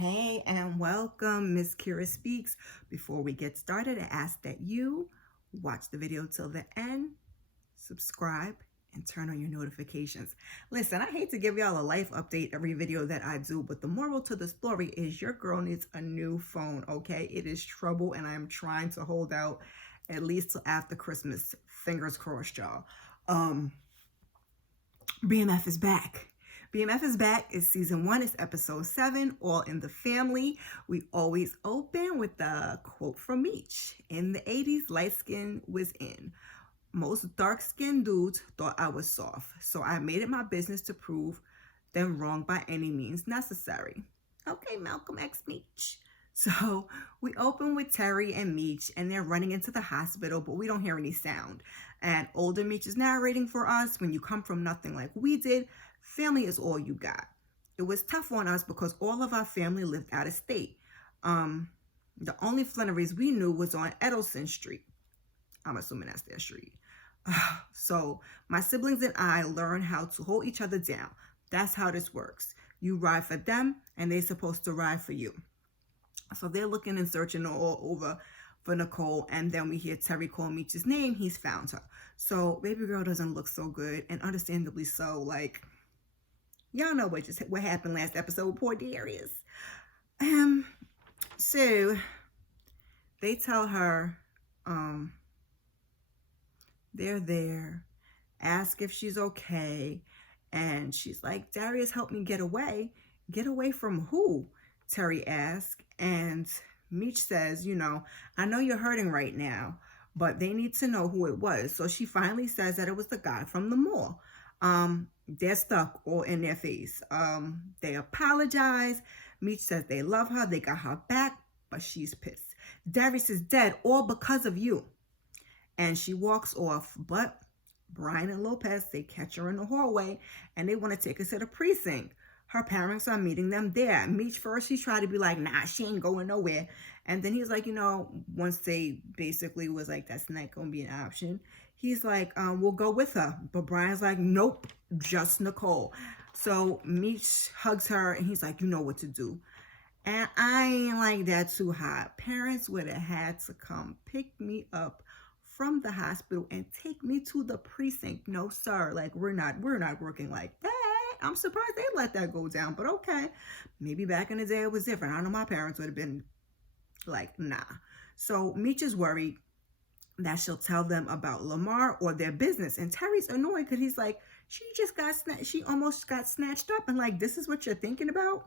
Hey and welcome, msKIRAspeaks. Before we get started, I ask that you watch the video till the end, subscribe, and turn on your notifications. Listen, I hate to give y'all a life update every video that I do, but the moral to the story is your girl needs a new phone, okay? It is trouble, and I'm trying to hold out at least till after Christmas. Fingers crossed, y'all. BMF is back. BMF is back. It's season 1. It's episode 7. All in the family. We always open with the quote from Meech. In the 80s, light skin was in. Most dark-skinned dudes thought I was soft, so I made it my business to prove them wrong by any means necessary. Okay, Malcolm X Meech. So we open with Terry and Meech, and they're running into the hospital, but we don't hear any sound. And older Meech is narrating for us, when you come from nothing like we did, family is all you got. It was tough on us because all of our family lived out of state. The only Flannerys we knew was on Edelson Street. I'm assuming that's their street. So my siblings and I learned how to hold each other down. That's how this works. You ride for them, and they're supposed to ride for you. So they're looking and searching all over for Nicole, and then we hear Terry call Meech's name. He's found her. So baby girl doesn't look so good, and understandably so. Like, y'all know what happened last episode with poor Darius. So they tell her they're there, ask if she's okay, and she's like, Darius helped me get away. Get away from who? Terry asked, and Meech says, I know you're hurting right now, but they need to know who it was. So she finally says that it was the guy from the mall. They're stuck all in their face. They apologize. Meech says they love her. They got her back, but she's pissed. Darius is dead, all because of you. And she walks off, but Bryant and Lopez, they catch her in the hallway, and they want to take her to the precinct. Her parents are meeting them there. Meech first, he tried to be like, nah, she ain't going nowhere. And then he's like, once they basically was like, that's not going to be an option. He's like, we'll go with her. But Brian's like, nope, just Nicole. So Meech hugs her, and he's like, you know what to do. And I ain't like that too hot. Parents would have had to come pick me up from the hospital and take me to the precinct. No, sir. Like, we're not working like that. I'm surprised they let that go down, but okay. Maybe back in the day it was different. I know my parents would have been like, nah. So Meech is worried that she'll tell them about Lamar or their business. And Terry's annoyed because he's like, she almost got snatched up. And like, this is what you're thinking about?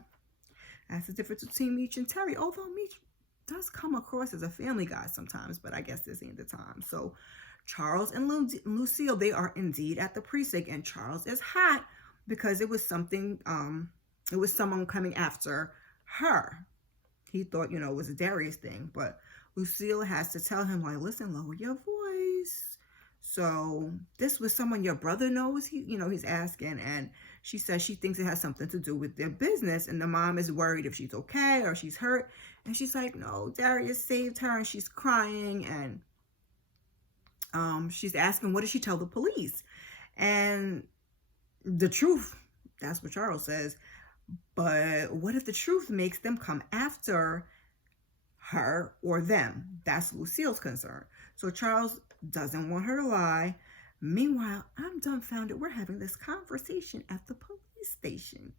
That's the difference between Meech and Terry. Although Meech does come across as a family guy sometimes, but I guess this ain't the time. So Charles and Lucille, they are indeed at the precinct, and Charles is hot because it was something, it was someone coming after her. He thought, it was a Darius thing, but Lucille has to tell him, like, listen, lower your voice. So this was someone your brother knows, he's asking, and she says she thinks it has something to do with their business, and the mom is worried if she's okay or she's hurt, and she's like, no, Darius saved her, and she's crying, and she's asking, what did she tell the police? And the truth, that's what Charles says. But what if the truth makes them come after her or them? That's Lucille's concern. So Charles doesn't want her to lie. Meanwhile, I'm dumbfounded. We're having this conversation at the police station.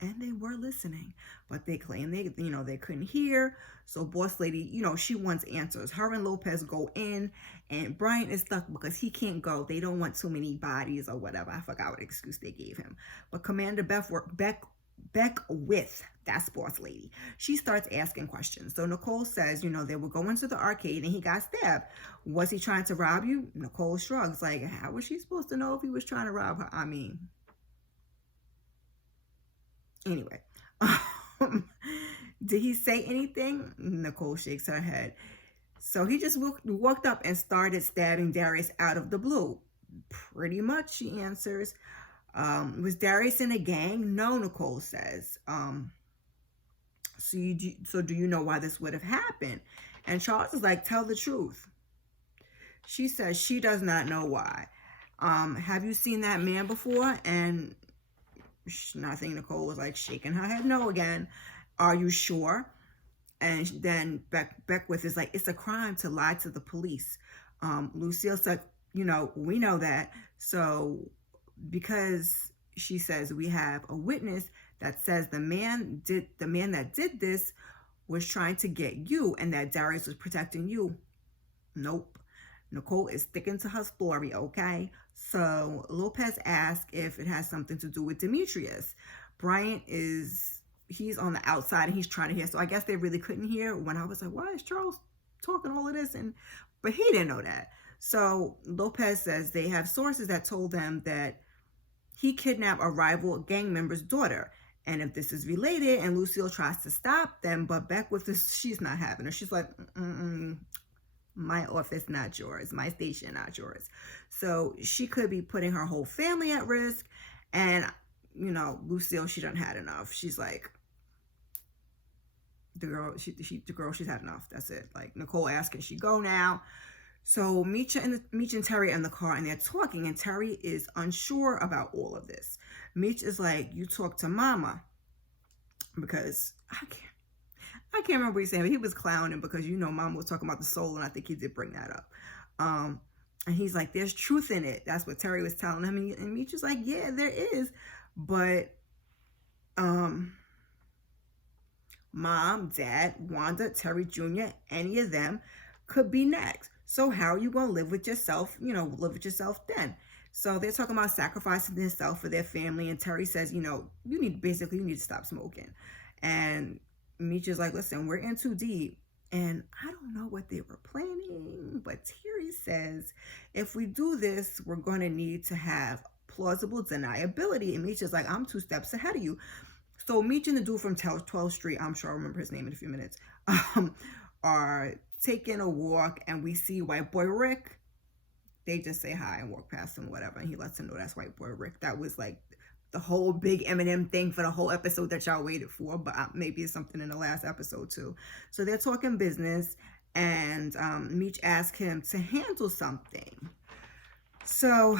And they were listening, but they claim they couldn't hear. So boss lady, she wants answers. Her and Lopez go in, and Bryant is stuck because he can't go. They don't want too many bodies or whatever. I forgot what excuse they gave him. But Commander Beckwith, that's boss lady, she starts asking questions. So Nicole says, they were going to the arcade and he got stabbed. Was he trying to rob you? Nicole shrugs, like, how was she supposed to know if he was trying to rob her? I mean, anyway, did he say anything? Nicole shakes her head. So he just walked up and started stabbing Darius out of the blue. Pretty much, she answers. Was Darius in a gang? No, Nicole says. So do you know why this would have happened? And Charles is like, tell the truth. She says she does not know why. Have you seen that man before? And I think Nicole was like shaking her head no again. Are you sure? And then Beckwith is like, it's a crime to lie to the police. Lucille said, we know that. So because she says we have a witness that says the man that did this was trying to get you and that Darius was protecting you. Nope. Nicole is sticking to her story, okay? So Lopez asked if it has something to do with Demetrius. Bryant he's on the outside and he's trying to hear. So I guess they really couldn't hear when I was like, why is Charles talking all of this? But he didn't know that. So Lopez says they have sources that told them that he kidnapped a rival gang member's daughter. And if this is related, and Lucille tries to stop them, but Beckwith she's not having it. She's like, my office, not yours. My station, not yours. So she could be putting her whole family at risk. And, Lucille, she done had enough. She's like, the girl, she's had enough. That's it. Like, Nicole asked, can she go now? So Meech and Terry are in the car and they're talking, and Terry is unsure about all of this. Meech is like, you talk to mama, because I can't remember what he's saying, but he was clowning because mama was talking about the soul, and I think he did bring that up. And he's like, there's truth in it. That's what Terry was telling him, and Meech is like, yeah, there is, but Mom, Dad, Wanda, Terry Jr., any of them could be next. So how are you going to live with yourself, live with yourself then? So they're talking about sacrificing themselves for their family. And Terry says, you need to stop smoking. And Meech is like, listen, we're in too deep. And I don't know what they were planning, but Terry says, if we do this, we're going to need to have plausible deniability. And Meech is like, I'm 2 steps ahead of you. So Meech and the dude from 12th Street, I'm sure I'll remember his name in a few minutes, are taking a walk, and we see white boy Rick. They just say hi and walk past him, whatever, and he lets him know that's white boy Rick. That was like the whole big Eminem thing for the whole episode that y'all waited for, but maybe it's something in the last episode too. So they're talking business, and Meech asked him to handle something. So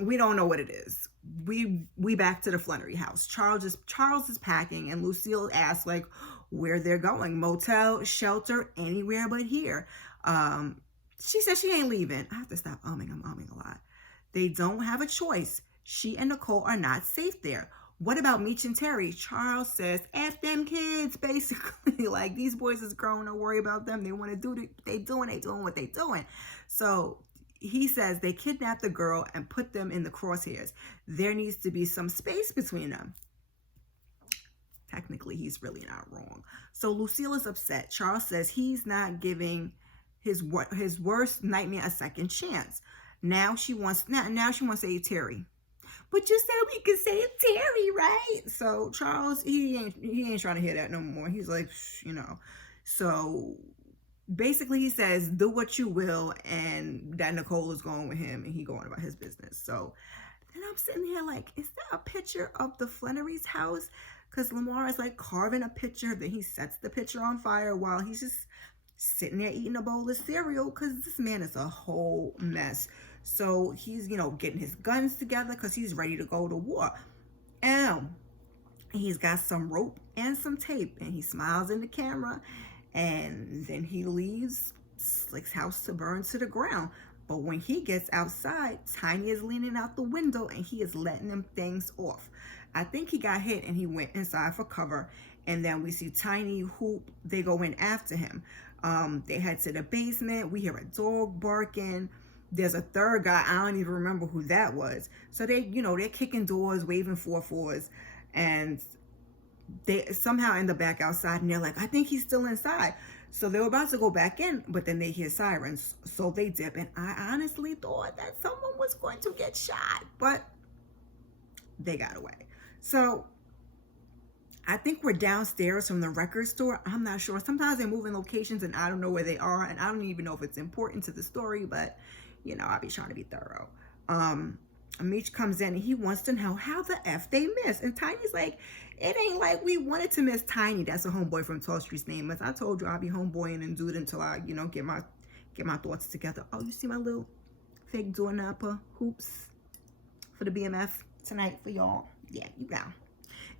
we don't know what it is. We back to the Flunnery house. Charles is packing, and Lucille asks like where they're going. Motel, shelter, anywhere but here. She says she ain't leaving. I have to stop umming. I'm umming a lot. They don't have a choice. She and Nicole are not safe there. What about Meech and Terry? Charles says, F them kids, basically. Like, these boys is grown, don't worry about them. They want to do what they doing. So he says they kidnapped the girl and put them in the crosshairs. There needs to be some space between them. Technically, he's really not wrong. So Lucille is upset. Charles says he's not giving his worst nightmare a second chance. Now she wants to say Terry. But you said we could say Terry, right? So Charles, he ain't trying to hear that no more. He's like, So basically he says, do what you will, and that Nicole is going with him, and he going about his business. So then I'm sitting here like, is that a picture of the Flunnery's house? Because Lamar is like carving a picture, then he sets the picture on fire while he's just sitting there eating a bowl of cereal, because this man is a whole mess. So he's, getting his guns together because he's ready to go to war. And he's got some rope and some tape, and he smiles in the camera, and then he leaves Slick's house to burn to the ground. But when he gets outside, Tiny is leaning out the window, and he is letting them things off. I think he got hit, and he went inside for cover. And then we see Tiny Hoop. They go in after him. They head to the basement. We hear a dog barking. There's a third guy. I don't even remember who that was. So they're kicking doors, waving 4-4s, and they somehow end up back outside, and they're like, I think he's still inside. So they were about to go back in, but then they hear sirens. So they dip, and I honestly thought that someone was going to get shot, but they got away. So I think we're downstairs from the record store. I'm not sure. Sometimes they move in locations, and I don't know where they are, and I don't even know if it's important to the story, but I'll be trying to be thorough. Meech comes in, and he wants to know how the F they missed. And Tiny's like, it ain't like we wanted to miss Tiny. That's a homeboy from 12th Street's name. As I told you, I'll be homeboying and do it until I, get my thoughts together. Oh, you see my little fake doorknopper hoops for the BMF? tonight for y'all. Yeah, you know.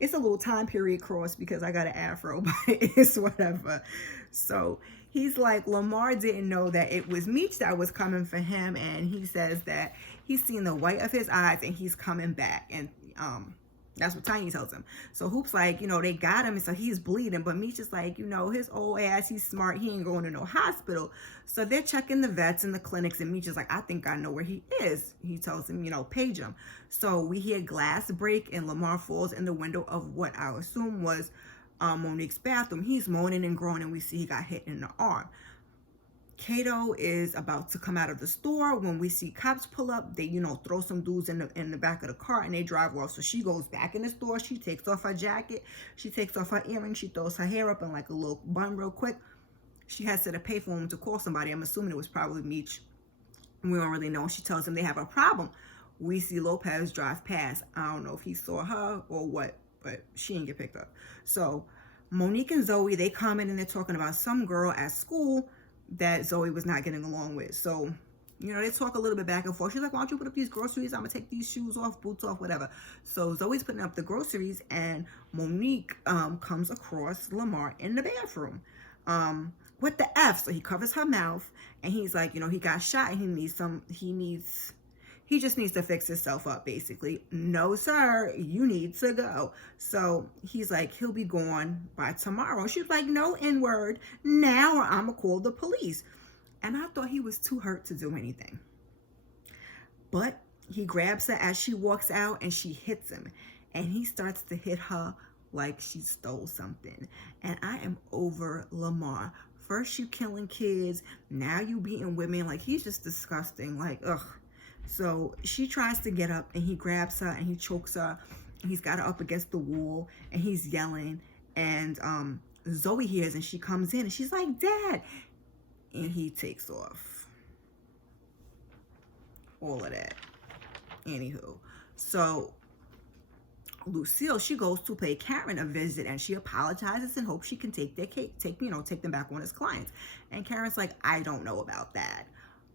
It's a little time period cross because I got an afro, but it's whatever. So he's like, Lamar didn't know that it was Meech that was coming for him, and he says that he's seen the white of his eyes and he's coming back. And that's what Tiny tells him. So Hoop's like, they got him, and so he's bleeding. But Meech is like, his old ass, he's smart, he ain't going to no hospital. So they're checking the vets and the clinics, and Meech is like, I think I know where he is. He tells him, page him. So we hear glass break, and Lamar falls in the window of what I assume was Monique's bathroom. He's moaning and groaning. We see he got hit in the arm. Kato is about to come out of the store when we see cops pull up. They, throw some dudes in the back of the car, and they drive off. So she goes back in the store. She takes off her jacket. She takes off her earrings. She throws her hair up in like a little bun real quick. She has to the payphone to call somebody. I'm assuming it was probably Meech. We don't really know. She tells him they have a problem. We see Lopez drive past. I don't know if he saw her or what, but she didn't get picked up. So Monique and Zoe, they come in and they're talking about some girl at school that Zoe was not getting along with. So, they talk a little bit back and forth. She's like, why don't you put up these groceries? I'm going to take these shoes off, boots off, whatever. So Zoe's putting up the groceries, and Monique comes across Lamar in the bathroom. What the F? So he covers her mouth, and he's like, he got shot, and he just needs to fix himself up, basically. No, sir, you need to go. So he's like, he'll be gone by tomorrow. She's like, no N-word now, or I'm going to call the police. And I thought he was too hurt to do anything. But he grabs her as she walks out, and she hits him. And he starts to hit her like she stole something. And I am over Lamar. First you killing kids, now you beating women. Like, he's just disgusting. Like, ugh. So she tries to get up, and he grabs her and he chokes her. And he's got her up against the wall, and he's yelling. And Zoe hears, and she comes in, and she's like, Dad. And he takes off. All of that. Anywho. So Lucille, she goes to pay Karen a visit, and she apologizes and hopes she can take them back on as clients. And Karen's like, I don't know about that.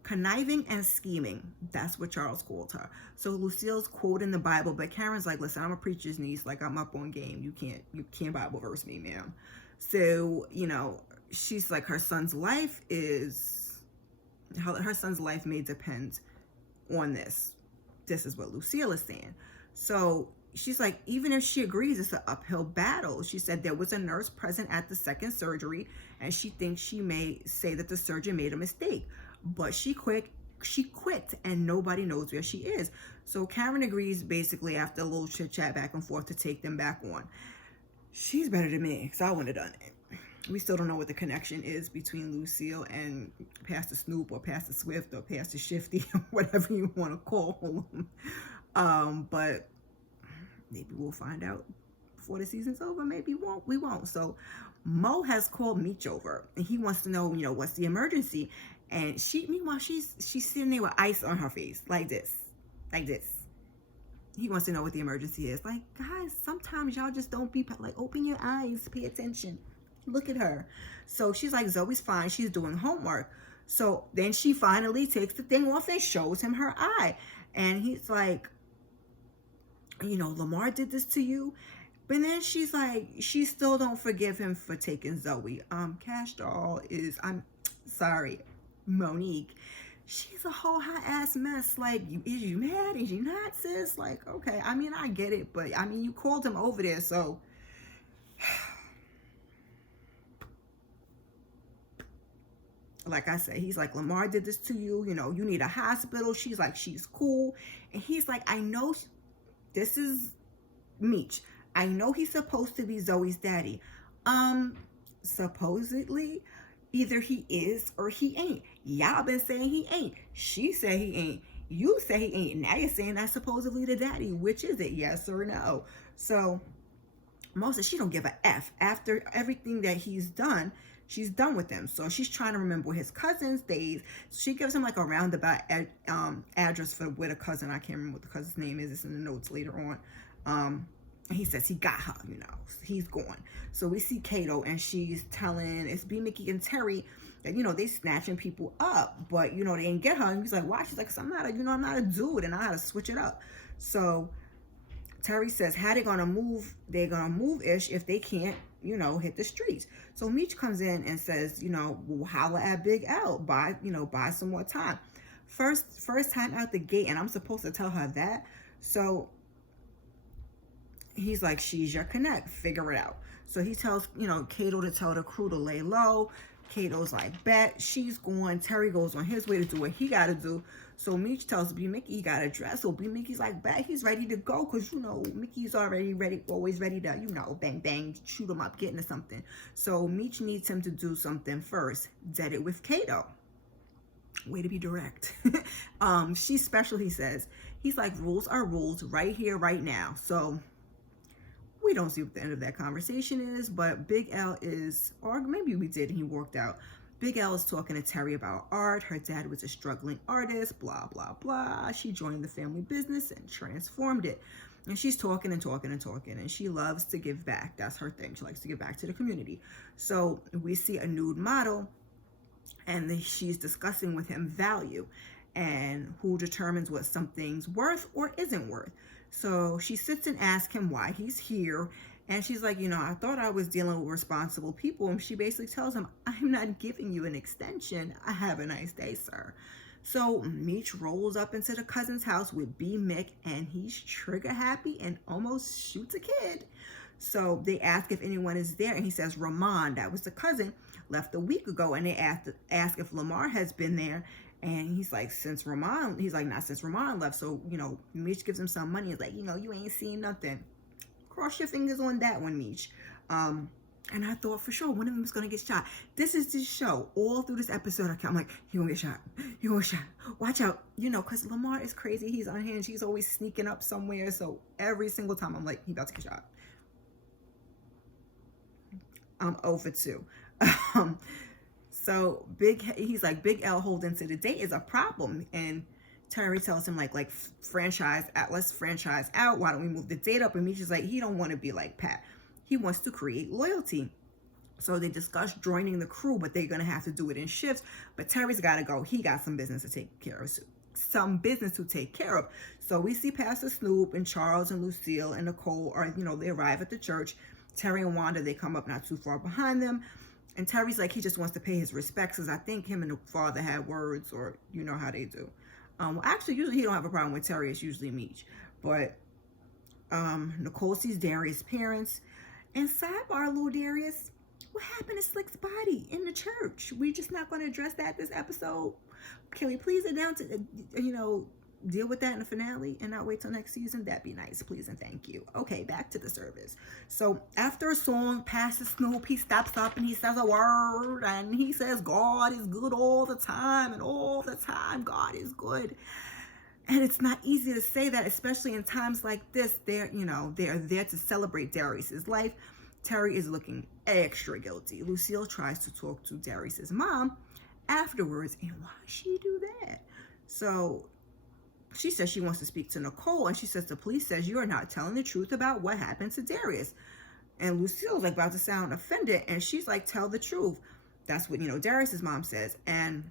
Conniving and scheming, that's what Charles called her. So Lucille's quoting the Bible, but Karen's like, listen, I'm a preacher's niece, like, I'm up on game. You can't Bible verse me, ma'am. So, she's like, her son's life may depend on this. This is what Lucille is saying. So she's like, even if she agrees, it's an uphill battle. She said there was a nurse present at the second surgery, and she thinks she may say that the surgeon made a mistake. But she quit, and nobody knows where she is. So Karen agrees, basically, after a little chit chat back and forth, to take them back on. She's better than me, because I wouldn't have done it. We still don't know what the connection is between Lucille and Pastor Snoop, or Pastor Swift, or Pastor Shifty, whatever you want to call him. But maybe we'll find out before the season's over. Maybe we won't. So Mo has called Meech over, and he wants to know, what's the emergency. And meanwhile, she's sitting there with ice on her face, like this. He wants to know what the emergency is. Like, guys, sometimes y'all just don't be, like, open your eyes, pay attention. Look at her. So she's like, Zoe's fine. She's doing homework. So then she finally takes the thing off and shows him her eye. And he's like, Lamar did this to you. But then she's like, she still don't forgive him for taking Zoe. Cash Doll I'm sorry, Monique. She's a whole hot ass mess. Like, is you mad? Is you not, sis? Like, okay, I mean, I get it, but I mean, you called him over there, so. Like I said, he's like, Lamar did this to you. You need a hospital. She's like, she's cool. And he's like, I know this is Meech. I know he's supposed to be Zoe's daddy. Supposedly, either he is or he ain't. Y'all been saying he ain't. She said he ain't. You say he ain't. Now you're saying that's supposedly the daddy. Which is it? Yes or no? So, Moses, she don't give a F. After everything that he's done, she's done with him. So she's trying to remember his cousin's days. She gives him like a roundabout address for where the cousin, I can't remember what the cousin's name is. It's in the notes later on. He says he got her, he's gone. So we see Kato, and she's telling, it's B-MIckie and Terry that, they snatching people up, but, they didn't get her. And he's like, why? She's like, 'cause I'm not a dude, and I had to switch it up. So Terry says, how they gonna move? They're gonna move ish if they can't, hit the streets. So Meech comes in and says, well, holla at Big L, buy some more time. First time out the gate, and I'm supposed to tell her that. So he's like, she's your connect, figure it out. So he tells, Kato to tell the crew to lay low. Kato's like, bet. She's going. Terry goes on his way to do what he got to do. So Meech tells B-MIckie he got a dress. So B-MIckie's like, bet he's ready to go. Because, Mickey's already ready, always ready to, bang, bang, shoot him up, get into something. So Meech needs him to do something first. Dead it with Kato. Way to be direct. She's special, he says. He's like, rules are rules right here, right now. So we don't see what the end of that conversation is, but Big L is, or maybe we did and he walked out. Big L is talking to Terry about art. Her dad was a struggling artist, blah, blah, blah. She joined the family business and transformed it. And she's talking and talking and talking, and she loves to give back. That's her thing. She likes to give back to the community. So we see a nude model, and she's discussing with him value and who determines what something's worth or isn't worth. So she sits and asks him why he's here. And she's like, I thought I was dealing with responsible people. And she basically tells him, I'm not giving you an extension. Have a nice day, sir. So Meech rolls up into the cousin's house with B-MIckie, and he's trigger happy and almost shoots a kid. So they ask if anyone is there, and he says Ramon, that was the cousin, left a week ago. And they ask if Lamar has been there. And he's like, not since Ramon left. So, Meech gives him some money. He's like, you ain't seen nothing. Cross your fingers on that one, Meech. And I thought for sure one of them was going to get shot. This is this show. All through this episode, I'm like, he gonna get shot. He gonna get shot. Watch out. Because Lamar is crazy. He's unhinged. He's always sneaking up somewhere. So every single time I'm like, he about to get shot. I'm over 2. So he's like, Big L holding to the date is a problem. And Terry tells him like let's franchise out. Why don't we move the date up? And Meech is like, he don't want to be like Pat. He wants to create loyalty. So they discuss joining the crew, but they're going to have to do it in shifts. But Terry's got to go. He got some business to take care of. So we see Pastor Snoop and Charles and Lucille and Nicole are, they arrive at the church. Terry and Wanda, they come up not too far behind them. And Terry's like, he just wants to pay his respects, because I think him and the father had words, or how they do. Actually, usually he don't have a problem with Terry. It's usually Meech. But Nicole sees Darius' parents. And sidebar, little Darius, what happened to Slick's body in the church? We're just not going to address that this episode. Can we please announce it, deal with that in the finale and not wait till next season? That'd be nice, please and thank you. Okay, back to the service. So after a song, Pastor Snoop, he stops up and he says a word, and he says God is good all the time, and all the time God is good. And it's not easy to say that, especially in times like this. They're there to celebrate Darius's life. Terry is looking extra guilty. Lucille tries to talk to Darius's mom afterwards, and why she do that? So she says she wants to speak to Nicole, and she says the police says you are not telling the truth about what happened to Darius. And Lucille's like about to sound offended, and she's like, tell the truth. That's what, Darius's mom says. And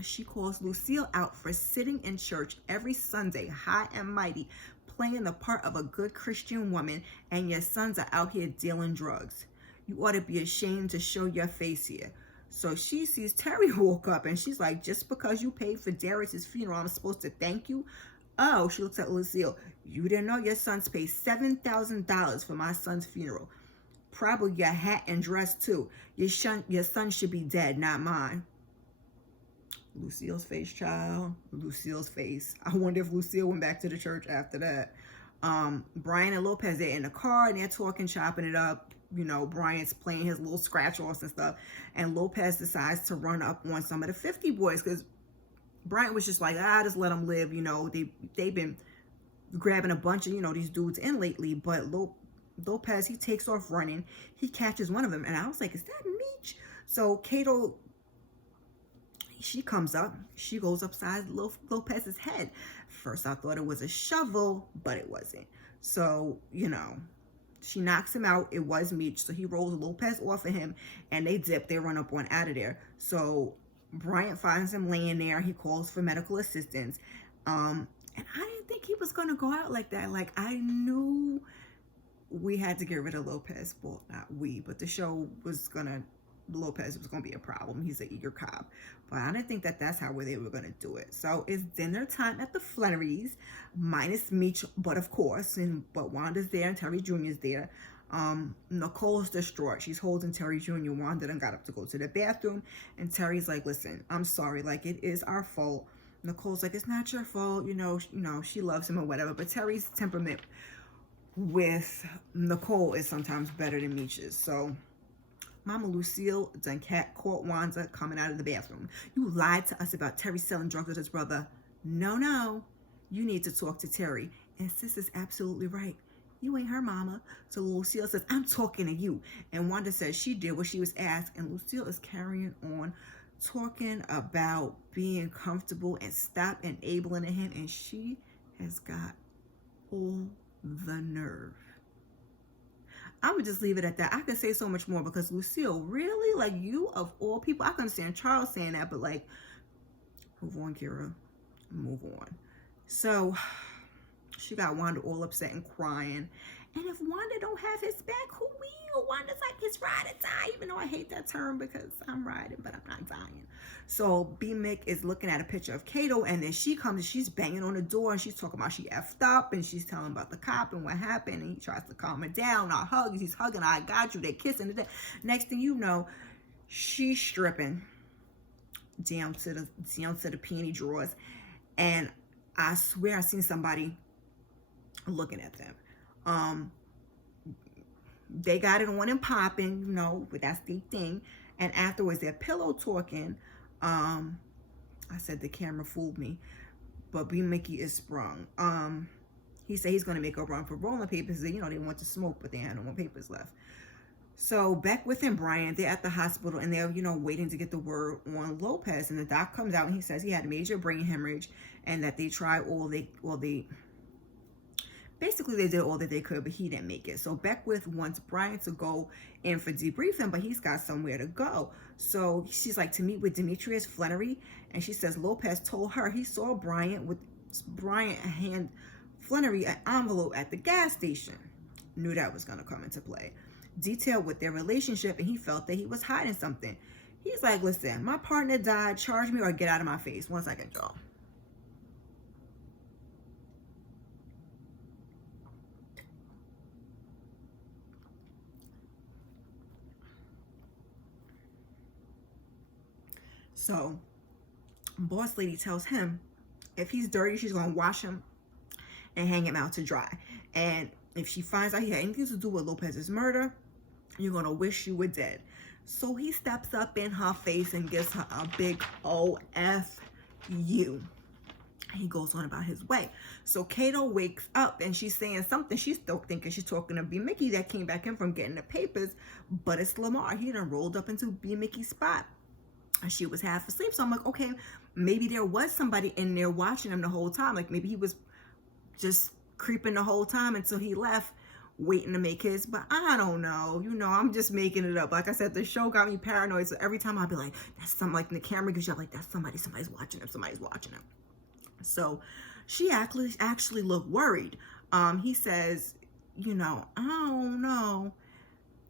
she calls Lucille out for sitting in church every Sunday, high and mighty, playing the part of a good Christian woman, and your sons are out here dealing drugs. You ought to be ashamed to show your face here. So she sees Terry walk up, and she's like, just because you paid for Darius's funeral, I'm supposed to thank you? Oh, she looks at Lucille. You didn't know your sons paid $7,000 for my son's funeral. Probably your hat and dress too. Your son should be dead, not mine. Lucille's face, child. Lucille's face. I wonder if Lucille went back to the church after that. Bryant and Lopez, they're in the car and they're talking, chopping it up. Bryant's playing his little scratch-offs and stuff. And Lopez decides to run up on some of the 50 boys, because Bryant was just like, just let them live. They've been grabbing a bunch of, these dudes in lately. But Lopez, he takes off running. He catches one of them. And I was like, is that Meech? So Kato, she comes up. She goes upside Lopez's head. First, I thought it was a shovel, but it wasn't. So, she knocks him out. It was Meech. So he rolls Lopez off of him, and they dip. They run up on out of there. So Bryant finds him laying there. He calls for medical assistance. And I didn't didn't think he was going to go out like that. Like, I knew we had to get rid of Lopez. Well, not we, but the show was going to, Lopez was going to be a problem. He's an eager cop. But I didn't think that that's how they were going to do it. So it's dinner time at the Flannerys, minus Meech, but of course, but Wanda's there and Terry Jr.'s there. Nicole's distraught. She's holding Terry Jr. Wanda done got up to go to the bathroom, and Terry's like, listen, I'm sorry, like, it is our fault. Nicole's like, it's not your fault, you know, she loves him or whatever. But Terry's temperament with Nicole is sometimes better than Meech's. So Mama Lucille done caught Wanda coming out of the bathroom. You lied to us about Terry selling drugs with his brother. No, you need to talk to Terry. And sis is absolutely right. You ain't her mama. So Lucille says, I'm talking to you. And Wanda says she did what she was asked. And Lucille is carrying on, talking about being comfortable and stop enabling him. And she has got all the nerve. I would just leave it at that. I could say so much more because Lucille, really? Like, you of all people, I can understand Charles saying that, but like, move on, Kira. Move on. So she got Wanda all upset and crying. And if Wanda don't have his back, who will? Wanda's like his ride or die, even though I hate that term because I'm riding, but I'm not dying. So B-MIckie is looking at a picture of Kato, and then she comes and she's banging on the door and she's talking about she effed up and she's telling about the cop and what happened, and he tries to calm her down. I hug, he's hugging her, I got you, they're kissing. Next thing you know, she's stripping down to the panty drawers, and I swear I seen somebody looking at them. They got it on and popping, you know, but that's the thing. And afterwards, they're pillow talking. I said the camera fooled me, but B-MIckie is sprung. He said he's going to make a run for rolling papers. You know, they want to smoke, but they had no more papers left. So back within Bryant, they're at the hospital and they're, you know, waiting to get the word on Lopez. And the doc comes out and he says he had a major brain hemorrhage and that they tried basically they did all that they could, but he didn't make it. So Beckwith wants Bryant to go in for debriefing, but he's got somewhere to go. So she's like to meet with Demetrius Flannery, and she says Lopez told her he saw Bryant hand Flannery an envelope at the gas station. Knew that was gonna come into play. Detailed with their relationship, and he felt that he was hiding something. He's like, listen, my partner died, charge me or get out of my face. 1 second, y'all. So, boss lady tells him if he's dirty, she's going to wash him and hang him out to dry. And if she finds out he had anything to do with Lopez's murder, you're going to wish you were dead. So he steps up in her face and gives her a big OFU. He goes on about his way. So Kato wakes up and she's saying something. She's still thinking she's talking to B-MIckie that came back in from getting the papers, but it's Lamar. He done rolled up into B-MIckie's spot. And she was half asleep. So I'm like, okay, maybe there was somebody in there watching him the whole time. Like maybe he was just creeping the whole time until he left, waiting to make his, but I don't know. You know, I'm just making it up. Like I said, the show got me paranoid. So every time I'll be like, that's something, like the camera gives you like, that's somebody's watching him. Somebody's watching him. So she actually looked worried. He says, you know, I don't know.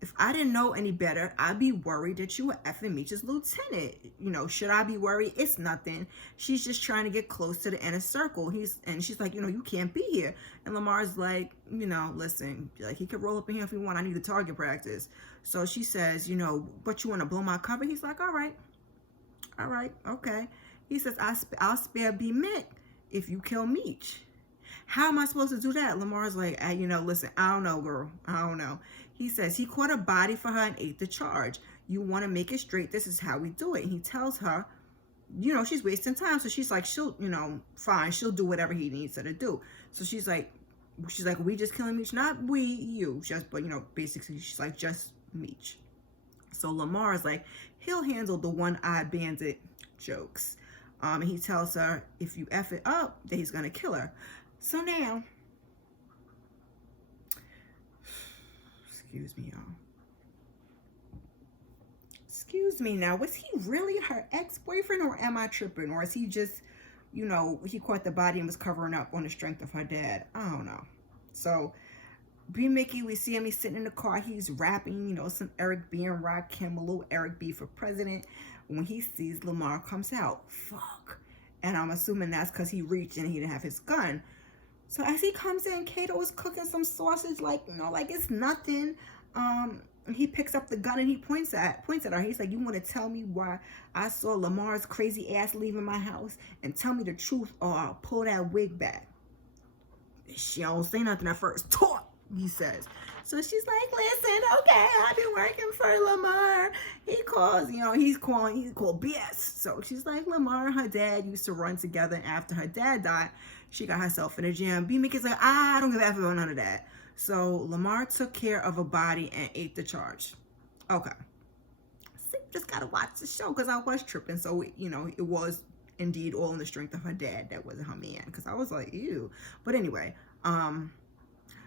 If I didn't know any better, I'd be worried that you were effing Meech's lieutenant. You know, should I be worried? It's nothing. She's just trying to get close to the inner circle. And she's like, you know, you can't be here. And Lamar's like, you know, listen, like he could roll up in here if he want. I need a target practice. So she says, you know, but you want to blow my cover? He's like, all right, okay. He says, I'll spare B-MIckie if you kill Meech. How am I supposed to do that? Lamar's like, you know, listen, I don't know, girl. I don't know. He says he caught a body for her and ate the charge. You want to make it straight. This is how we do it. And he tells her, you know, she's wasting time. So she's like, she'll, you know, fine. She'll do whatever he needs her to do. So she's like, we just killing Meech. Not we, you. Just, but, you know, basically she's like, just Meech. So Lamar's like, he'll handle the one-eyed bandit jokes. And he tells her, if you F it up, then he's going to kill her. So now, excuse me, y'all. Excuse me now. Was he really her ex-boyfriend, or am I tripping? Or is he just you know, he caught the body and was covering up on the strength of her dad. I don't know. So B-MIckie, we see him, he's sitting in the car, he's rapping, you know, some Eric B and Rakim, a little Eric B for president. When he sees Lamar comes out, fuck. And I'm assuming that's because he reached and he didn't have his gun. So as he comes in, Kato is cooking some sausage, like, you know, like it's nothing. He picks up the gun and he points at her. He's like, you want to tell me why I saw Lamar's crazy ass leaving my house? And tell me the truth or I'll pull that wig back. She don't say nothing at first. Talk, he says. So she's like, listen, okay, I've been working for Lamar. He calls, you know, he's called BS. So she's like, Lamar and her dad used to run together. And after her dad died, she got herself in a jam. B-MIckie's like, I don't give a F about none of that. So Lamar took care of a body and ate the charge. Okay. See, just gotta watch the show because I was tripping. So, you know, it was indeed all in the strength of her dad. That wasn't her man. Because I was like, ew. But anyway,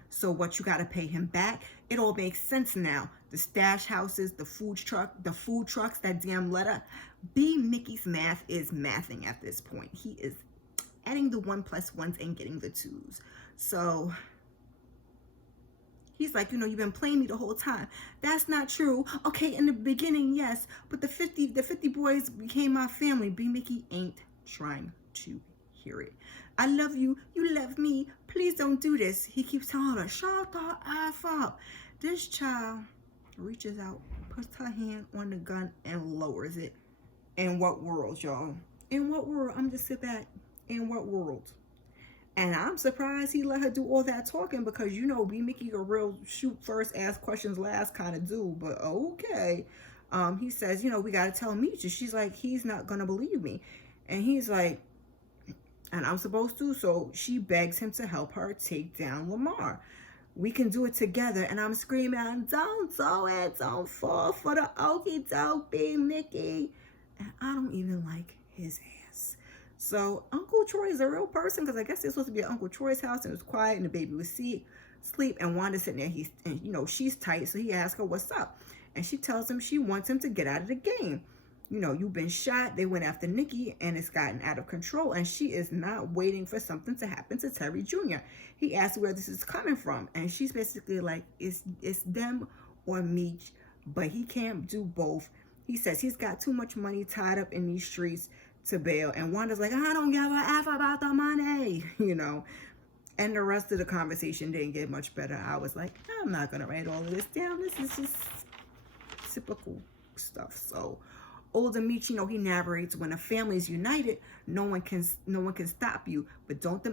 so what, you got to pay him back? It all makes sense now. The stash houses, the food trucks, that damn letter. B-MIckie's math is mathing at this point. He is adding the 1 + 1s and getting the 2s. So he's like, you know, you've been playing me the whole time. That's not true. Okay, in the beginning, yes, but the 50 boys became my family. B-MIckie ain't trying to hear it. I love you. You love me. Please don't do this. He keeps telling her, shut the F up. This child reaches out, puts her hand on the gun, and lowers it. In what world, y'all? In what world? I'm just sit back. In what world? And I'm surprised he let her do all that talking because, you know, B-MIckie a real shoot first, ask questions last kind of dude. But okay. He says, you know, we got to tell Meech. She's like, he's not going to believe me. And he's like, and I'm supposed to. So she begs him to help her take down Lamar. We can do it together. And I'm screaming, don't do it. Don't fall for the okie doke, B-MIckie. And I don't even like his ass. So Uncle Troy is a real person because I guess they're supposed to be at Uncle Troy's house and it was quiet and the baby was sleep and Wanda's sitting there. And you know, she's tight. So he asks her, what's up? And she tells him she wants him to get out of the game. You know, you've been shot. They went after Nikki and it's gotten out of control. And she is not waiting for something to happen to Terry Jr. He asks where this is coming from. And she's basically like, it's them or Meech, but he can't do both. He says he's got too much money tied up in these streets to bail. And Wanda's like, I don't give a F about the money, you know. And the rest of the conversation didn't get much better. I was like, I'm not going to write all of this down. This is just typical stuff. So older Meech, you know, he narrates, when a family is united, no one can stop you. But don't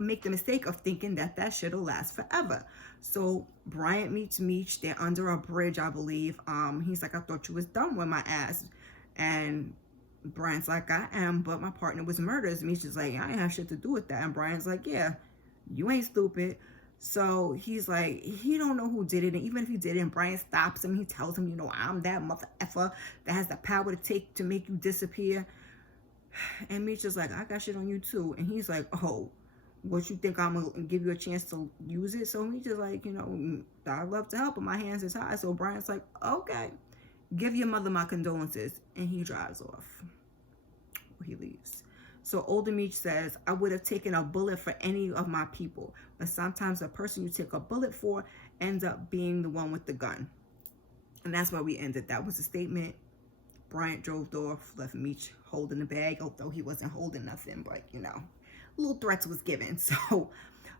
make the mistake of thinking that shit'll last forever. So Bryant meets Meech. They're under a bridge, I believe. He's like, I thought you was done with my ass. And Bryant's like, I am, but my partner was murdered. Meech is like, I ain't have shit to do with that. And Bryant's like, yeah, you ain't stupid. So he's like, he don't know who did it. And even if he did it, and Bryant stops him, he tells him, you know, I'm that mother effer that has the power to make you disappear. And Meech is like, I got shit on you too. And he's like, oh, what you think I'm gonna give you a chance to use it? So Meech is like, you know, I'd love to help, but my hands is tied. So Bryant's like, okay, give your mother my condolences. And he drives off. He leaves. So older Meech says, I would have taken a bullet for any of my people, but sometimes the person you take a bullet for ends up being the one with the gun. And that's why we ended. That was the statement. Bryant drove off, left Meech holding the bag, although he wasn't holding nothing, but you know, little threats was given. So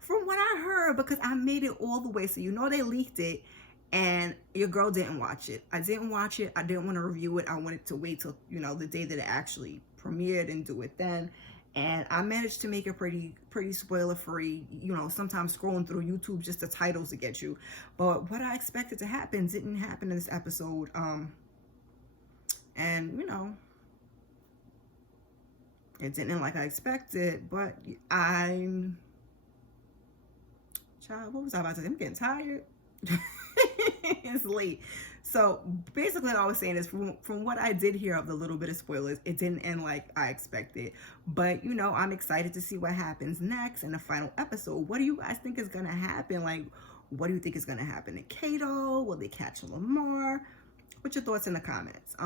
from what I heard, because I made it all the way, so you know they leaked it, and your girl didn't watch it. I didn't watch it. I didn't want to review it. I wanted to wait till, you know, the day that it actually premiered and do it then. And I managed to make it pretty spoiler free. You know, sometimes scrolling through YouTube, just the titles to get you. But what I expected to happen didn't happen in this episode. And you know, it didn't end like I expected. But child, what was I about to say? I'm getting tired. It's late. So basically what I was saying is, from what I did hear of the little bit of spoilers, it didn't end like I expected. But you know, I'm excited to see what happens next in the final episode. What do you guys think is gonna happen? Like, what do you think is gonna happen to Kato? Will they catch Lamar? Put your thoughts in the comments.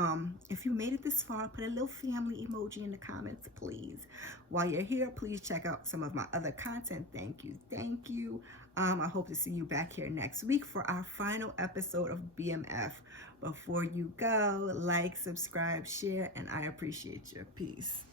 If you made it this far, put a little family emoji in the comments, please. While you're here, please check out some of my other content. Thank you. Thank you. I hope to see you back here next week for our final episode of BMF. Before you go, like, subscribe, share, and I appreciate you. Peace.